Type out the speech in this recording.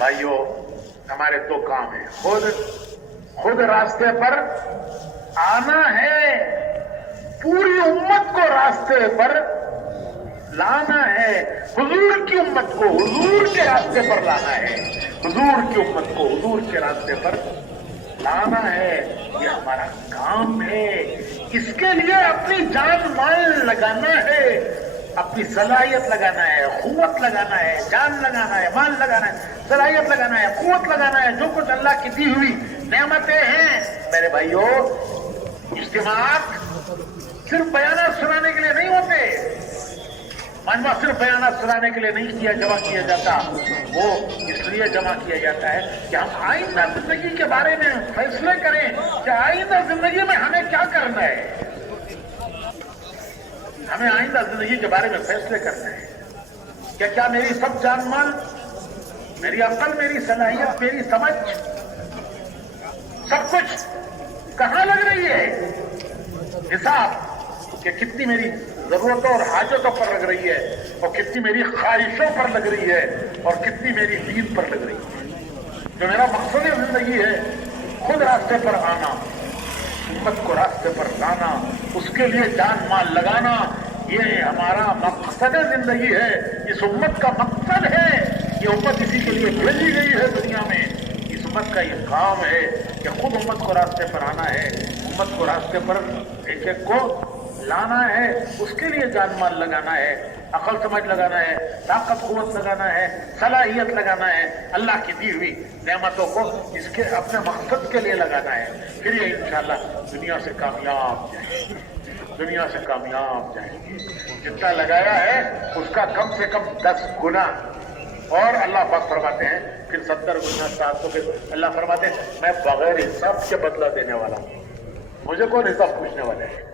بھائیوں ہمارے دو کام ہیں، خود راستے پر آنا ہے، پوری امت کو راستے پر لانا ہے، حضور کی امت کو حضور کے راستے پر لانا ہے، حضور کی امت کو حضور کے راستے پر لانا ہے، یہ ہمارا کام ہے۔ اس کے لیے اپنی جان مال لگانا ہے، اپنی صلاحیت لگانا ہے، قوت لگانا ہے، جان لگانا ہے، مال لگانا ہے، صلاحیت لگانا ہے، قوت لگانا ہے، جو کچھ اللہ کی دی ہوئی نعمتیں ہیں۔ میرے بھائیوں، اجتماعات صرف بیانات سنانے کے لیے نہیں ہوتے، مجمع صرف بیانات سنانے کے لیے نہیں جمع کیا جاتا، وہ اس لیے جمع کیا جاتا ہے کہ ہم آئندہ زندگی کے بارے میں فیصلے کریں کہ آئندہ زندگی میں ہمیں کیا کرنا ہے، ہمیں آئندہ زندگی کے بارے میں فیصلے کرنا ہے کہ کیا میری سب جان مال، میری عقل، میری صلاحیت، میری سمجھ، سب کچھ کہاں لگ رہی ہے، حساب کہ کتنی میری ضرورتوں اور حاجتوں پر لگ رہی ہے، اور کتنی میری خواہشوں پر لگ رہی ہے، اور کتنی میری دین پر لگ رہی ہے۔ جو میرا مقصد زندگی ہے، خود راستے پر آنا، امت کو راستے پر لانا، اس کے لیے جان مال لگانا، یہ ہمارا مقصد زندگی ہے، اس امت کا مقصد ہے، یہ امت اسی کے لیے بھیجی گئی ہے دنیا میں۔ اس امت کا یہ کام ہے کہ خود امت کو راستے پر آنا ہے، امت کو راستے پر ایک ایک کو لانا ہے، اس کے لیے جان مال لگانا ہے، عقل سمجھ لگانا ہے، طاقت قوت لگانا ہے، صلاحیت لگانا ہے، اللہ کی دی ہوئی نعمتوں کو اس کے اپنے مقصد کے لیے لگانا ہے، پھر یہ انشاءاللہ دنیا سے کامیاب جائیں گے، دنیا سے کامیاب جائیں گے۔ جتنا لگایا ہے اس کا کم سے کم 10 گنا، اور اللہ پاک فرماتے ہیں پھر 70 گنا 700 کے، اللہ فرماتے ہیں میں بغیر حساب کے بدلہ دینے والا ہوں، مجھے کون حساب پوچھنے والا ہے۔